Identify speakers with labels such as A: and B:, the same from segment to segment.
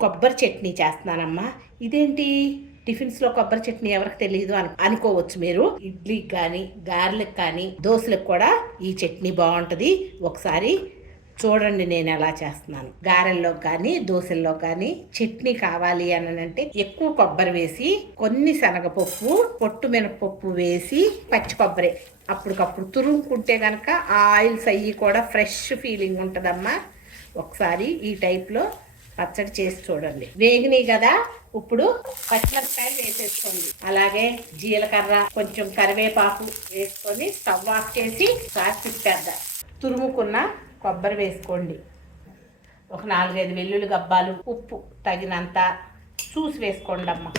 A: కొబ్బరి చట్నీ చేస్తున్నానమ్మా. ఇదేంటి? టిఫిన్స్లో కొబ్బరి చట్నీ ఎవరికి తెలియదు అని అనుకోవచ్చు మీరు. ఇడ్లీకి కానీ గారెలకు కానీ దోశలకు కూడా ఈ చట్నీ బాగుంటుంది. ఒకసారి చూడండి నేను ఎలా చేస్తున్నాను. గారెల్లో కానీ దోశల్లో కానీ చట్నీ కావాలి అని అంటే ఎక్కువ కొబ్బరి వేసి కొన్ని శనగపప్పు పొట్టు మినపప్పు వేసి పచ్చి కొబ్బరి. అప్పటికప్పుడు తురుముకుంటే కనుక ఆ ఆయిల్స్ అయ్యి కూడా ఫ్రెష్ ఫీలింగ్ ఉంటుందమ్మా. ఒకసారి ఈ టైప్లో పచ్చడి చేసి చూడండి. వేగినాయి కదా ఇప్పుడు పచ్చిమిరపకాయలు వేసేసుకోండి. అలాగే జీలకర్ర కొంచెం కరివేపాకు వేసుకొని స్టవ్ ఆఫ్ చేసి సాస్ తిప్పేద్దాం. తురుముకున్న కొబ్బరి వేసుకోండి. ఒక నాలుగైదు వెల్లుల్లి గబ్బాలు ఉప్పు తగినంత చూసి వేసుకోండి అమ్మ.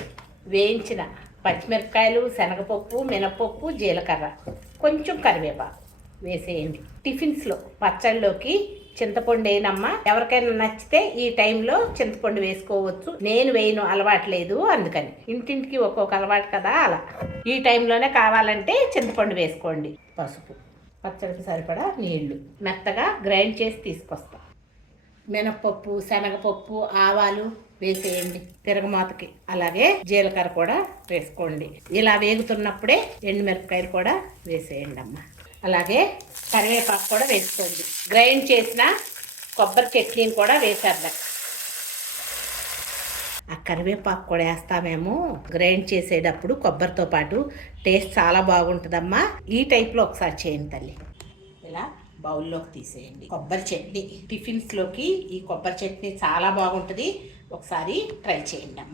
A: వేయించిన పచ్చిమిరపకాయలు శనగపప్పు మినపప్పు జీలకర్ర కొంచెం కరివేపాకు. వేసేయండి. టిఫిన్స్లో పచ్చళ్ళలోకి చింతపండు వేయనమ్మా ఎవరికైనా నచ్చితే ఈ టైంలో చింతపండు వేసుకోవచ్చు. నేను వేయను అలవాటు లేదు అందుకని. ఇంటింటికి ఒక్కొక్క అలవాటు కదా అలా. ఈ టైంలోనే కావాలంటే చింతపండు వేసుకోండి. పసుపు పచ్చడికి సరిపడా నీళ్ళు. మెత్తగా గ్రైండ్ చేసి తీసుకొస్తాం. మినప్పప్పు శనగపప్పు ఆవాలు వేసేయండి తిరగమాతకి. అలాగే జీలకర్ర కూడా వేసుకోండి. ఇలా వేగుతున్నప్పుడే ఎండుమిరపకాయలు కూడా వేసేయండి అమ్మా అలాగే కరివేపాకు కూడా వేసుకోండి. గ్రైండ్ చేసిన కొబ్బరి చట్నీని కూడా వేసేద్దాం ఆ కరివేపాకు కూడా వేస్తామేమో. గ్రైండ్ చేసేటప్పుడు కొబ్బరితో పాటు టేస్ట్ చాలా బాగుంటుందమ్మా. ఈ టైప్లో ఒకసారి చేయండి తల్లి. ఇలా బౌల్లోకి తీసేయండి. కొబ్బరి చట్నీ టిఫిన్స్లోకి ఈ కొబ్బరి చట్నీ చాలా బాగుంటుంది. ఒకసారి ట్రై చేయండి అమ్మ.